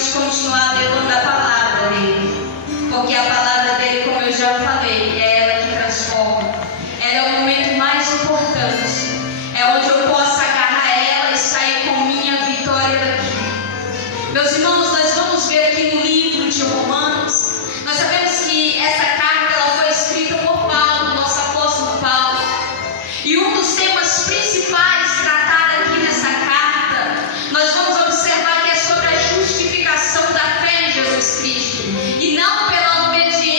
queremos continuar levando a palavra dele, porque a palavra dele, como eu já falei, é ela que transforma. Ela é o momento mais importante, é onde eu posso agarrar ela e sair com minha vitória daqui. Meus irmãos, nós vamos ver aqui no livro de Romanos. Nós sabemos que essa carta ela foi escrita por Paulo, nosso apóstolo Paulo, e um dos temas principais tratados aqui nessa carta, nós vamos observar que é sobre a justificação da fé em Jesus Cristo, e não pela obediência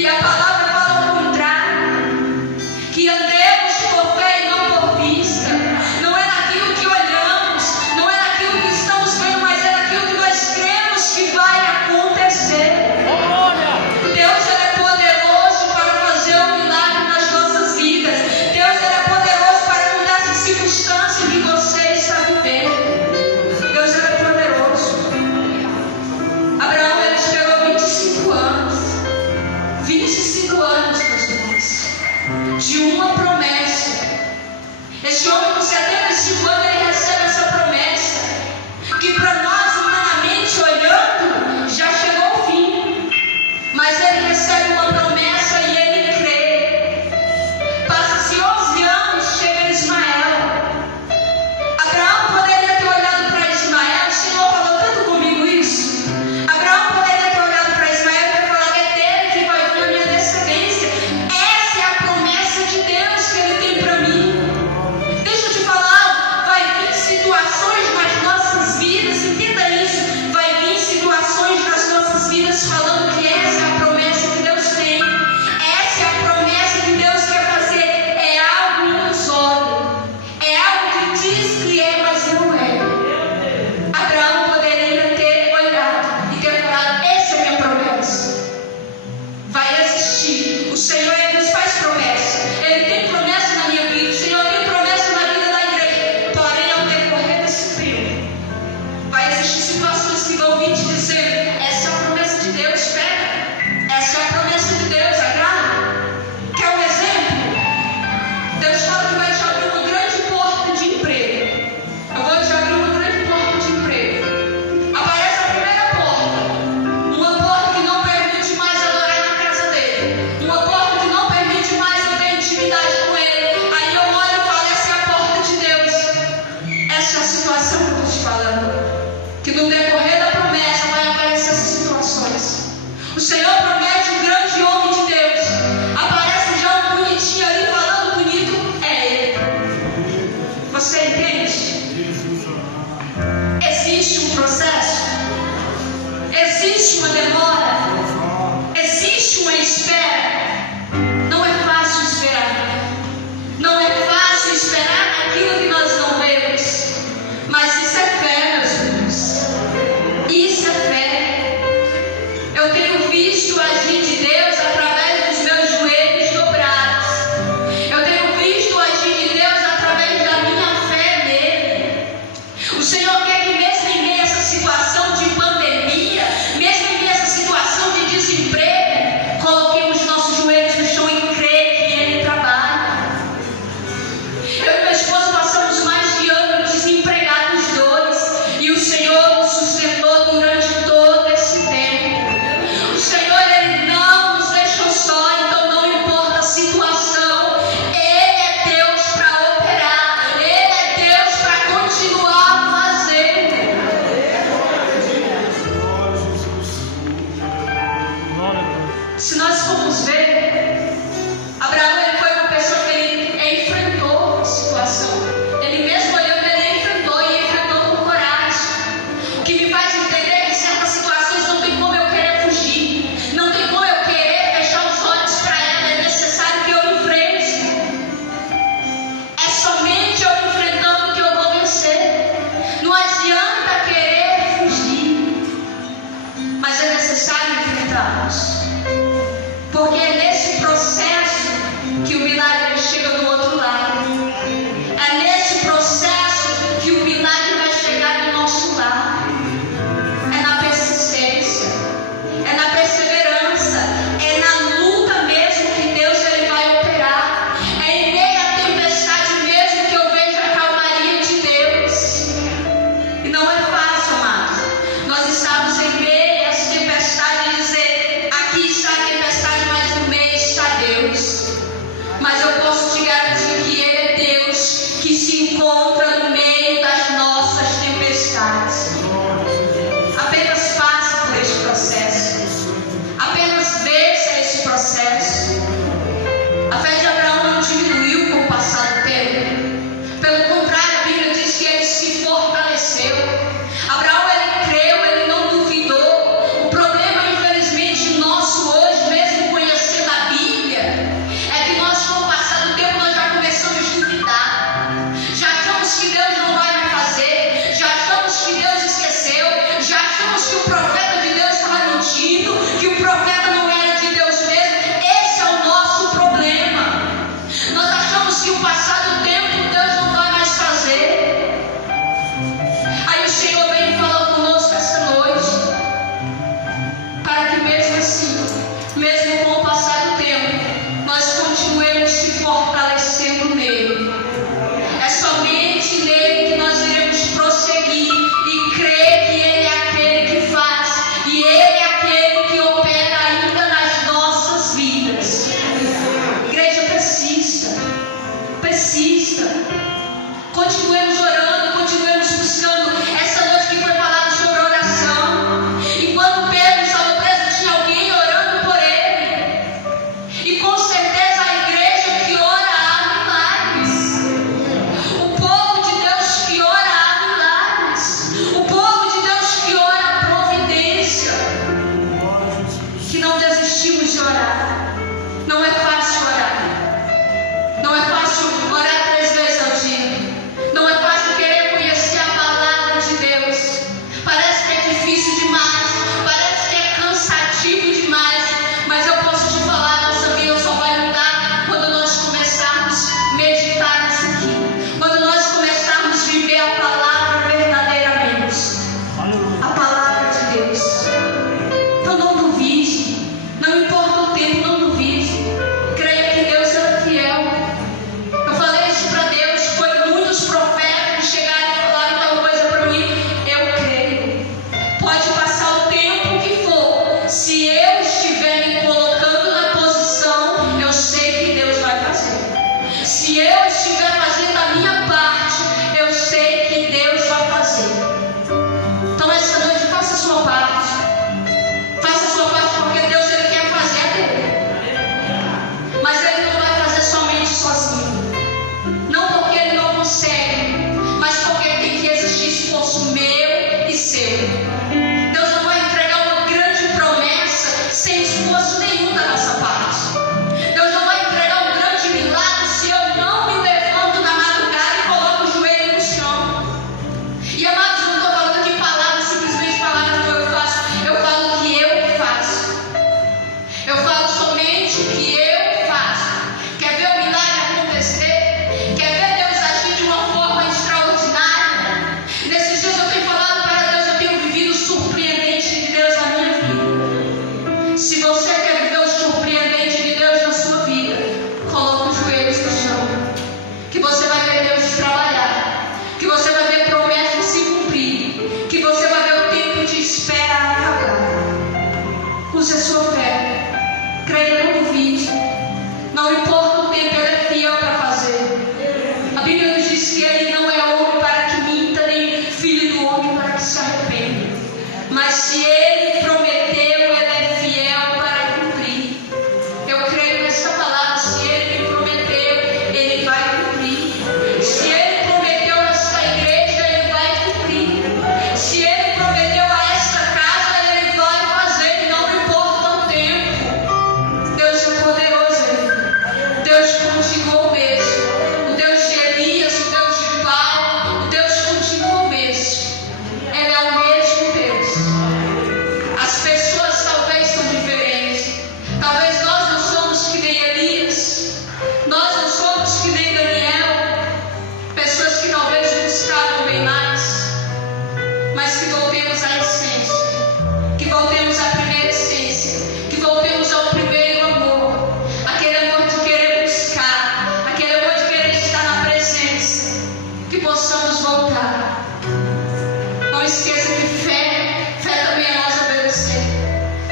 E a palavra fala ao contrário, que andemos por fé e não por vista. Não é naquilo que olhamos, não é naquilo que estamos vendo, mas é naquilo que nós cremos que vai acontecer. Deus é poderoso para fazer um milagre nas nossas vidas. Deus é poderoso para mudar essa circunstância que você está vivendo. Deus é poderoso. Abraão, ele esperou 25 anos. 25 anos, meus irmãos, de uma promessa. Esse homem com 75 anos, ele recebe essa promessa, que para nós, humanamente olhando, já chegou ao fim. Mas ele recebe uma promessa e ele crê. Passa-se 11 anos, chega Ismael. Abraão poderia ter olhado para Ismael, o Senhor falou tanto comigo isso. Abraão poderia ter olhado para Ismael e ter falado: é dele que vai vir a minha descendência. Essa é a promessa de Deus que ele tem para mim. Deixa eu te falar, vai vir situações nas nossas vidas, entenda isso, vai vir situações nas nossas vidas falando que essa é a promessa que Deus tem, essa é a promessa que Deus quer fazer, é algo ilusório, é algo que diz que é, mas não é. Abraão poderia ter olhado e ter falado: essa é a minha promessa, vai existir. O Senhor, ele nos faz promessa, ele tem promessa na minha vida, o Senhor tem promessa na vida da igreja, porém ao decorrer desse período vai existir situações que vão vir te dizer: essa é a promessa de Deus, pega, essa é a promessa de Deus, agrada. Quer um exemplo? Deus fala que vai te abrir uma grande porta de emprego. Eu vou te abrir uma grande porta de emprego. Aparece a primeira porta, uma porta que não permite mais adorar na casa dele, uma porta que não permite mais eu ter intimidade com ele. Aí eu olho e falo: essa é a porta de Deus. Essa é a situação que eu estou te falando, que no decorrer da promessa vai aparecer essas situações. O Senhor promete um grande homem de Deus, aparece já um bonitinho ali falando bonito, é ele. Você entende? Existe um processo, existe uma demora, existe uma espera. Não é fácil esperar, não é fácil esperar aquilo que nós não vemos, mas isso é fé, meus irmãos, isso é fé. Eu tenho visto o agir de Deus através dos meus joelhos dobrados, eu tenho visto o agir de Deus através da minha fé nele. O Senhor quer que mesmo em meio a essa situação de pandemia, mesmo em meio a essa situação de desemprego, coloquemos nossos joelhos no chão e crer que Ele trabalha. Eu e meu esposo passamos mais de ano desempregados dois, e o Senhor nos sustentou durante todo esse tempo. O Senhor, Ele não nos deixou só, então não importa a situação, Ele é Deus para operar, Ele é Deus para continuar fazendo. Se nós formos ver, Abraão, ele foi uma pessoa que ele enfrentou a situação. Ele mesmo olhando, ele enfrentou e enfrentou com coragem. O que me faz entender que certas situações não tem como eu querer fugir, não tem como eu querer fechar os olhos para ela. É necessário que eu enfrente. É somente eu enfrentando que eu vou vencer. Não adianta querer fugir, mas é necessário enfrentarmos. Porque é nesse processo que o milagre chega do outro lado. É nesse processo que o milagre vai chegar do nosso lado. É na persistência, é na perseverança, é na luta mesmo que Deus ele vai operar. É em meio à tempestade mesmo que eu vejo a calmaria de Deus. E não é fácil, amados. Nós estamos em meio às tempestades e dizer: aqui está a tempestade, mas no meio está Deus. Mas eu posso te garantir que Ele é Deus que se encontra no meio das nossas tempestades. Apenas passe por este processo, apenas veja esse processo. A fé de Abraão não diminuiu com o passar do tempo, pelo contrário, a Bíblia diz que ele se fortaleceu. Abraão, ele creu, ele não duvidou. O problema, infelizmente, nosso hoje, mesmo conhecendo simples de orar. Não é fácil orar. Não é fácil orar 3 vezes ao dia. Não é fácil querer conhecer a palavra de Deus. Parece que é difícil demais. Parece que é cansativo demais. Mas eu posso te falar, nossa vida só vai mudar quando nós começarmos a meditar nisso aqui. Quando nós começarmos a viver a palavra verdadeiramente. A palavra de Deus. Então não duvide. Não importa o tempo, não duvide. Creia que Deus é fiel. Eu falei isso para Deus. Foi muitos profetas que chegaram e falaram tal coisa para mim. Eu creio. Pode passar o tempo que for. Se eu estiver me colocando na posição, eu sei que Deus vai fazer. Se eu estiver fazendo a minha parte, eu sei que Deus vai fazer. Então essa noite faça a sua parte. Faça a sua parte porque Deus ele quer fazer a dele. Mas ele não vai fazer somente sozinho. Não porque ele não consegue, mas porque tem que existir esforço meu e seu. Deus não vai entregar uma grande promessa sem esforço nenhum da nossa parte. Deus não vai entregar um grande milagre se eu não me levanto na madrugada e coloco o joelho no chão. E amados, eu não estou falando aqui palavras, simplesmente palavras que eu faço. Eu falo o que eu faço. Eu falo somente o que eu faço. Quer ver o milagre acontecer? Quer ver Deus agir de uma forma extraordinária? Nesses dias eu tenho falado para Deus, eu tenho vivido o surpreendente de Deus na minha vida. Se você quer viver o surpreendente de Deus na sua vida, coloque os joelhos no chão. Que você vai ver Deus trabalhar. Que você vai ver promessas se cumprir. Que você vai ver o tempo de espera acabar. Use a sua fé. Creia, não duvide. Não importa o tempo, ele é fiel para fazer. A Bíblia nos diz que ele não é homem para que minta, nem filho do homem para que se arrependa. Mas se ele prometeu, ele é fiel para cumprir. Eu creio nessa palavra. Se ele me prometeu, ele vai cumprir. Se ele prometeu a esta igreja, ele vai cumprir. Se ele prometeu a esta casa, ele vai fazer. Não importa o tempo. Deus é poderoso. Deus continua o mesmo. O Deus de Elias, o Deus de Paulo, o Deus continua o mesmo. Ele é o mesmo Deus. As pessoas talvez são diferentes. Talvez nós não somos que nem Elias. Nós não somos que nem Daniel. Pessoas que talvez buscavam bem mais. Mas que voltemos à essência. Que voltemos à primeira essência. Que voltemos ao primeiro amor. Aquele amor de querer buscar. Aquele amor de querer estar na presença. Que possamos voltar. Não esqueça que fé também é nós obedecer.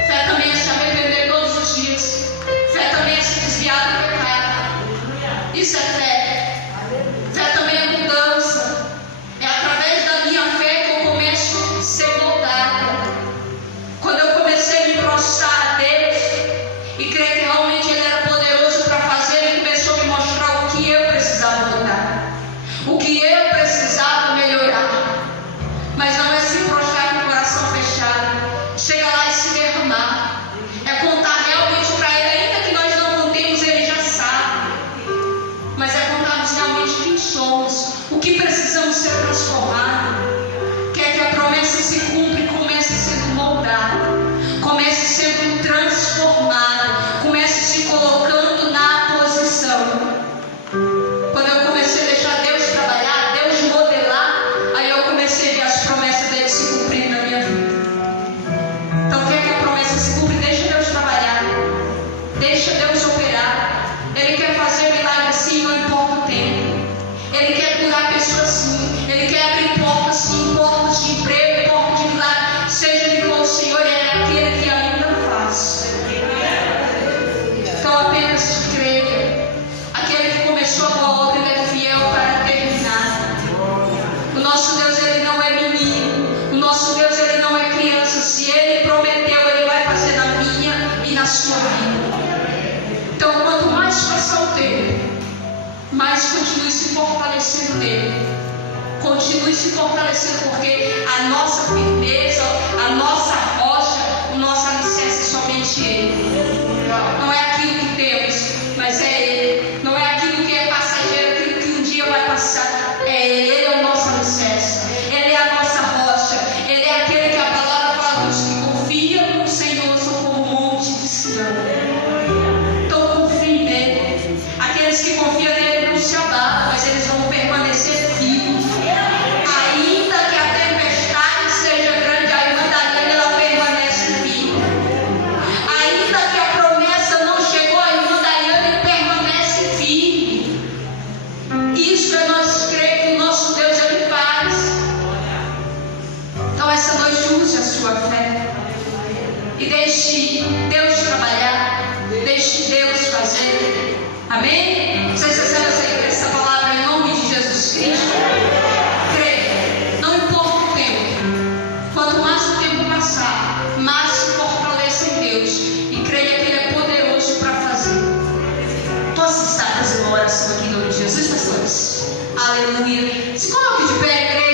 Fé também é se arrepender todos os dias. Fé também é se desviar do pecado. Isso é fé. Fé também é mudança. É através da minha fé que eu começo a ser moldada. Quando eu comecei a me prostrar a Deus e crer que realmente Ele era poderoso para fazer, Ele começou a me mostrar o que eu precisava mudar. O que eu precisava melhorar. Mas não é se prostrar com o coração fechado. Chega lá e se derramar. É contar realmente para Ele, ainda que nós não contemos, Ele já sabe. Mas é contarmos realmente quem somos, o que precisamos ser transformados. Quer que a promessa se cumpra e comece sendo moldada, comece sendo transformada, comece se colocando na posição. Quando eu comecei a deixar Deus trabalhar, Deus modelar, aí eu comecei a ver as promessas dele se cumprir na minha vida. Então quer que a promessa se cumpra? Deixa Deus trabalhar. Deixa Deus operar. Ele quer fazer milagre assim, não importa o tempo. Ele quer curar pessoas assim. Ele quer abrir portas assim, portas de emprego, portas de milagre. Seja de qual o Senhor, Ele é aquele que ainda faz. Então apenas creia. Aquele que começou a boa obra, Ele é fiel para terminar. O nosso Deus, Ele não é menino. O nosso Deus, Ele não é criança. Se Ele prometeu, Ele vai fazer na minha e na sua vida. Então, quanto mais passar o tempo, mais continue se fortalecendo nele. Continue se fortalecendo, porque a nossa firmeza, a nossa rocha, o nosso nosso alicerce é somente Ele. Não é aquilo que temos, mas é Ele. Não é aquilo que é passageiro, aquilo que um dia vai passar. É Ele. Ele é o nosso alicerce. Ele é a nossa rocha. Ele é aquele que a palavra fala dos que confiam no Senhor são como o monte de Sião. Então confie nele. Aqueles que confiam nele não se abalam, mas eles vão permanecer firmes. Ainda que a tempestade seja grande, a irmã Daniela ela permanece firme. Ainda que a promessa não chegou, a irmã Daniela permanece firme. Isso é nós crer que o nosso Deus ele faz. Então essa noite use a sua fé e deixe Deus trabalhar, deixe Deus fazer. Amém? Vocês recebem essa palavra em nome de Jesus Cristo? Creia, não importa o tempo. Quanto mais o tempo passar, mais se fortaleça em Deus e creia que Ele é poderoso para fazer. Posso estar fazendo uma oração aqui em nome de Jesus, pastores? Aleluia. Se coloque de pé, igreja.